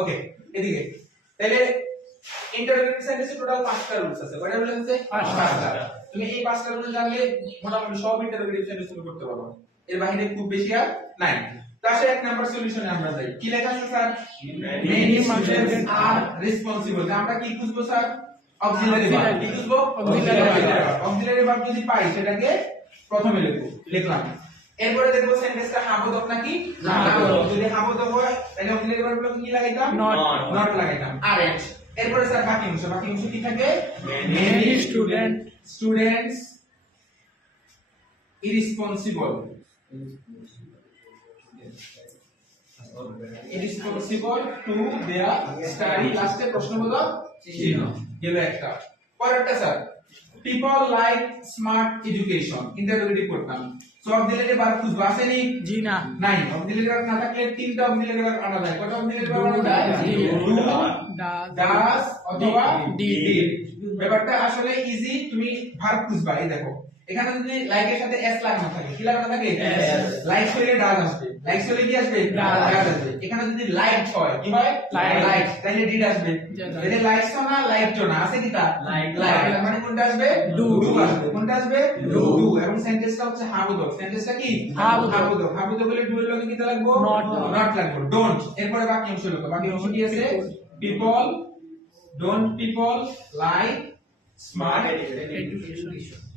ওকে এদিকে তাহলে ইন্টারোগেটিভ সেন্টেন্সে টোটাল 5টা রুলস আছে কয়টা রুল আছে 5টা তুমি এই 5টা রুল জানলে মোটামুটি সব ইন্টারোগেটিভ সেন্টেন্স তুমি করতে পারো এর বাইরে খুব বেশি আর নাই তাহলে এক নাম্বার সলিউশনে আমরা যাই কি লেখা আছে sir many students are responsible আমরা কি খুঁজবো স্যার অক্সিলারি ভার্ব কি খুঁজবো অক্সিলারি ভার্ব যদি পাই সেটাকে প্রথমে লিখলাম এরপরে দেখবো সেন্টেন্সটা হাবোধক নাকি না যদি হাবোধক হয় তাহলে অক্সিলারি ভার্বগুলো কি লাগাইতাম নট লাগাইতাম আরএন্ট এরপরে স্যার বাকি অংশ কি থাকে many students irresponsible to their study লাস্টে প্রশ্নবোধক চিহ্ন গেল একটা পরেরটা sir people like smart education interrogative করতাম সো অক্সিলারি ভার্ব খুঁজবো আসেনি জি না নাই অক্সিলারি ভার্ব না থাকলে তিনটা অক্সিলারি ভার্ব আনা যায় কয়টা অক্সিলারি ভার্ব আনা যায় does অথবা did ব্যাপারটা আসলে ইজি তুমি ভার্ব খুঁজবা এই দেখো এখানে যদি লাইক এর সাথে s লাগানো থাকে কি লাগানো থাকে লাইক হলে ডাজ আসবে লাইক হলে কি আসবে ডাজ আসবে এখানে যদি লাইক হয় কি হয় লাইক তাহলে ডিড আসবে যদি লাইকস না লাইক তো না আছে কিটা লাইক মানে কোনটা আসবে ডু আসবে কোনটা আসবে ডু এবং সেন্টেন্সটা হচ্ছে হাবোধক সেন্টেন্সটা কি হাবোধক হলে ডু এর লগে কি লাগবে নট লাগবে ডোন্ট এরপরে বাকি অংশ লিখো বাকি অংশ কি আছে people like স্মার্ট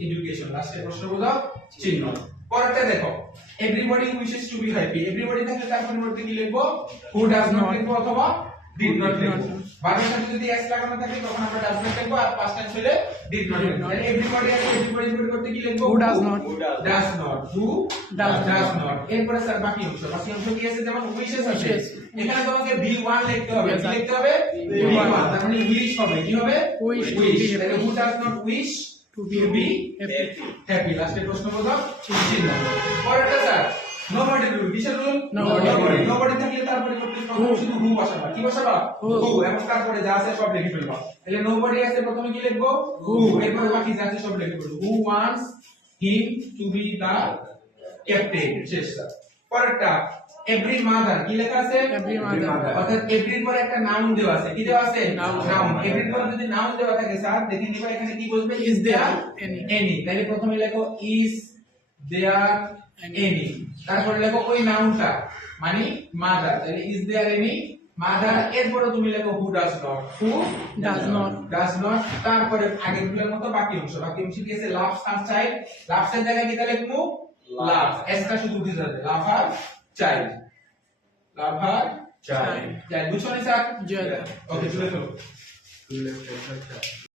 এডুকেশন লাস্টে প্রশ্নবোধক চিহ্ন পরেরটা দেখো everybody wishes to be happy everybody থাকলে তার পরিবর্তে কি লিখবো হু ডাজ নট লিখবো অথবা ডিড নট লিখবো ভার্বের সাথে যদি s লাগানো থাকে তখন আমরা ডাজ নট লিখবো আর পাস্ট টেন্স হলে ডিড নট লিখবো তাহলে এভরিবডি আর এভরিবডি পরিবর্তে কি লিখবো who does not who does not এরপরে স্যার বাকি অংশ কি আছে যেমন উইশেস আছে এখানে তোমাকে v1 লিখতে হবে কি লিখতে হবে v1 তার মানে উইশ হবে কি হবে উইশ তাহলে who does not wish to be happy লাস্টে প্রশ্নবোধক চিহ্ন পরেরটা স্যার nobody rule কিসের রুল nobody থাকলে তার পরিবর্তে শুধু হু বসাবা কি বসাবা হু এবং তারপরে যা আছে সব লিখে ফেলবা তাহলে nobody আছে প্রথমে কি লিখবো হু এরপরে বাকি যা আছে সব লিখে ফেলবো who wants him to be the captain শেষটা পরেরটা every mother কি লেখা আছে every mother অর্থাৎ every এর পরে একটা নাউন দেওয়া আছে কি দেওয়া আছে নাউন every এর পরে যদি নাউন দেওয়া থাকে স্যার দেখে নিবা এখানে কি বলবে is there any তাহলে প্রথমে লেখো is there any তারপর লেখো ওই নাউনটা মানে মাদার তাহলে is there any মাদার এরপরে তুমি লেখো who does not তারপরে আগের গুলোর মতো বাকি অংশ কি আছে laughs আর child laughs এর জায়গায় কি লিখবো laughs s টা শুধু উঠে যাবে লাফার child বুঝছো না স্যার জি ওকে চলে